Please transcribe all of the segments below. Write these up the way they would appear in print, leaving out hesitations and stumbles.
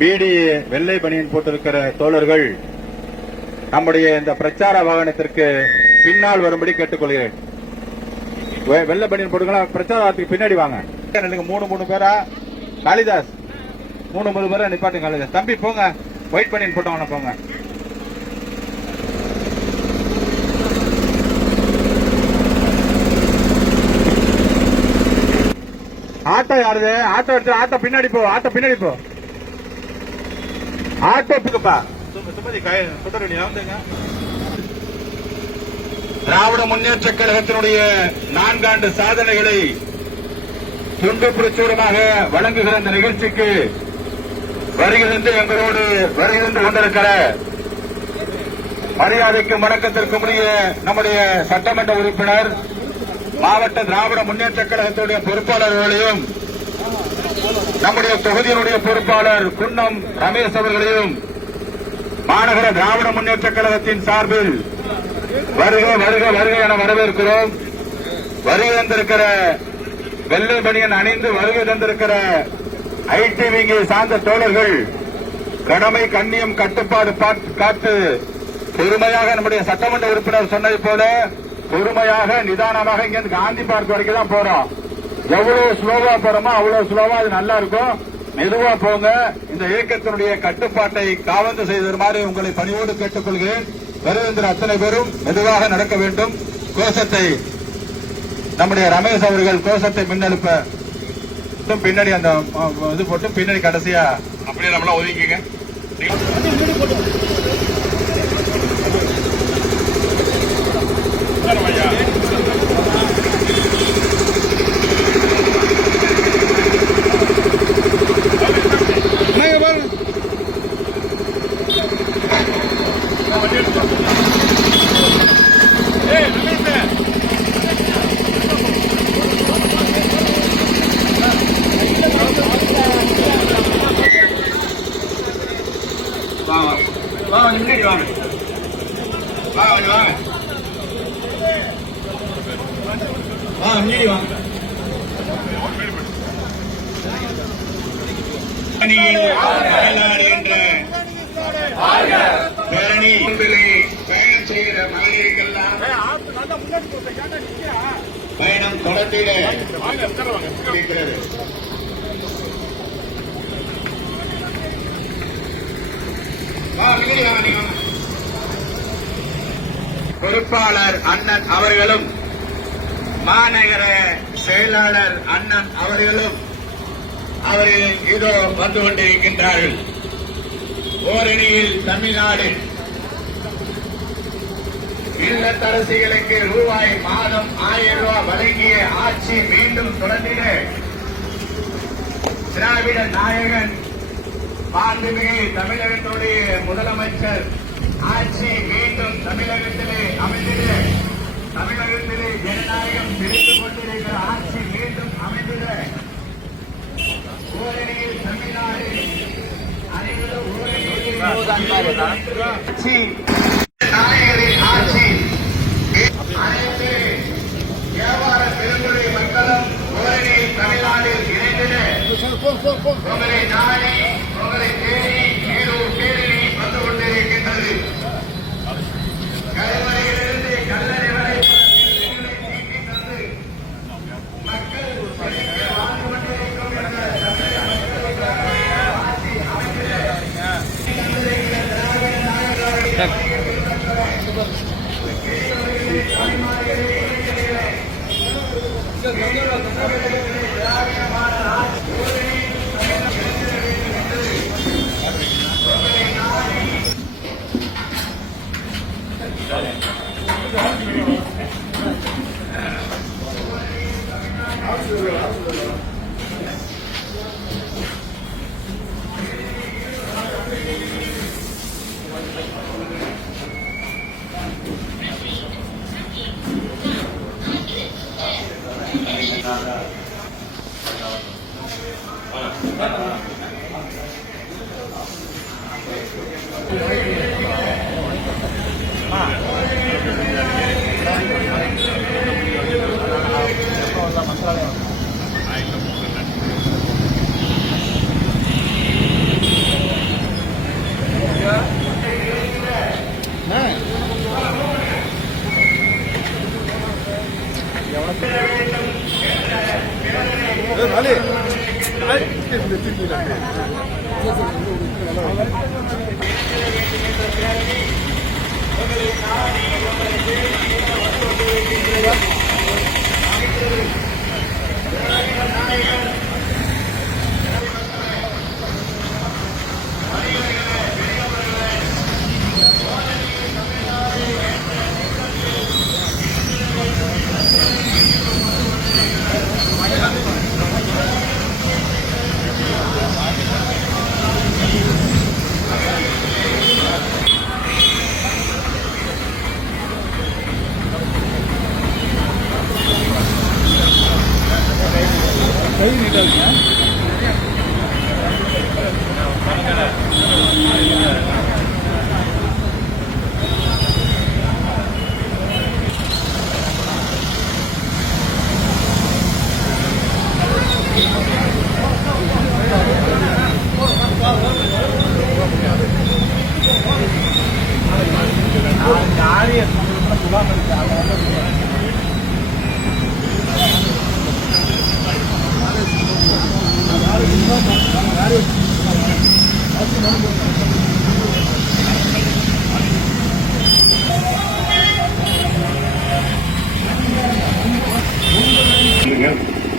PT வெள்ளை பனியன் போட்டிருக்கிற தோழர்கள் நம்முடைய இந்த பிரச்சார வாகனத்திற்கு பின்னால் வரும்படி கேட்டுக்கொள்கிறேன். வெள்ளை பனியன் போட்டுக்கலாம், பிரச்சாரத்துக்கு பின்னாடி வாங்க. 3 பேரா காளிதாஸ் 3 பேரா நிப்பாட்டுங்க. காளிதாஸ் தம்பி போங்க, ஒயிட் பனியன் போட்டவங்க போங்க. ஆட்டோ யாருது? ஆட்டோ எடுத்து ஆட்டோ பின்னாடி போ, ஆட்டோ பின்னாடி போ, ஆட்டோ பிக்கப்பா. திராவிட முன்னேற்ற கழகத்தினுடைய 4 ஆண்டு சாதனைகளை துண்டு பிரச்சுரமாக வழங்குகிற இந்த நிகழ்ச்சிக்கு வருகிறது எங்களோடு வருகின்ற கொண்டிருக்கிற மரியாதைக்கும் வணக்கத்திற்கும் உரிய நம்முடைய சட்டமன்ற உறுப்பினர், மாவட்ட திராவிட முன்னேற்ற கழகத்துடைய பொறுப்பாளர்களையும், நம்முடைய தொகுதியினுடைய பொறுப்பாளர் குன்னம் ரமேஷ் அவர்களையும் மாநகர திராவிட முன்னேற்ற கழகத்தின் சார்பில் வருக வருக வருக என வரவேற்கிறோம். வருகை தந்திருக்கிற வெள்ளை பனியன் அணிந்து வருகை தந்திருக்கிற ஐடி விங்கை சார்ந்த தோழர்கள் கடமை கண்ணியம் கட்டுப்பாடு காத்து பொறுமையாக நம்முடைய சட்டமன்ற உறுப்பினர் சொன்னதை போல பொறுமையாக நிதானமாக இங்கிருந்து காந்தி பார்க் வரைக்கும் தான் போறோம். எவ்வளவு ஸ்லோவா போறோமோ அவ்வளவு ஸ்லோவா அது நல்லா இருக்கும். மெதுவா போங்க. இந்த இயக்கத்தினுடைய கட்டுப்பாட்டை காவந்து செய்தருமாறு உங்களை பணியோடு கேட்டுக்கொள்கிறேன். வருகின்ற அத்தனை பேரும் மெதுவாக நடக்க வேண்டும். கோஷத்தை நம்முடைய ரமேஷ் அவர்கள் கோஷத்தை முன்னெடுப்ப பின்னாடி அந்த இது போட்டு பின்னாடி கடைசியா அப்படியே நம்மளா ஒதுக்கிங்க. பேரணி பயணம் செய்கிற மகளிருக்கெல்லாம் பயணம் தொடர்ந்திட இருக்கிறது. பொறுப்பாளர் அண்ணன் அவர்களும் மாநகர செயலாளர் அண்ணன் அவர்களும் அவர்கள் இதோ வந்து கொண்டிருக்கின்றார்கள். ஓரணியில் தமிழ்நாடு இல்லத்தரசிகளுக்கு ரூபாய் மாதம் 1000 வழங்கிய ஆட்சி மீண்டும் தொடர்ந்திட திராவிட நாயகன் மாண்புமிகு தமிழகத்துடைய முதலமைச்சர் ஆட்சி மீண்டும் தமிழகத்திலே அமைந்திட, தமிழகத்திலே ஜனநாயகம் பிடித்துக் கொண்டிருக்கிற ஆட்சி மீண்டும் அமைந்திட ஓரணியில் தமிழ்நாடு அனைவரும் நாயகரின் ஆட்சி அனைத்து வியாபார பெருங்குடி மக்களும் ஓரணியில் தமிழ்நாட்டில் இணைந்திட உங்களை நாடி உங்களை தேடி தேடி வந்து கொண்டிருக்கின்றது. கருவறையிலிருந்து கல்லறை வரை தீட்டி தந்து மக்கள் படிக்க வாழ்ந்து கொண்டிருக்கும் என்ற தமிழக மக்களுக்காக ஆட்சி அமைந்திட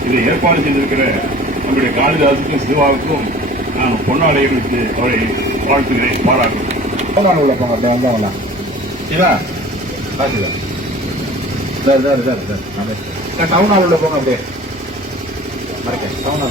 இதை ஏற்பாடு செய்திருக்கிற நம்முடைய காளிதாசுக்கும் சிவாவுக்கும் நான் பொன்னாடை வைத்து அவரை வாழ்த்துகிறேன், பாராட்டுகிறேன். உள்ள போங்க, அப்படியே வந்தவங்களா சிவா டவுன் உள்ள போங்க, அப்படியே மறைக்க டவுன்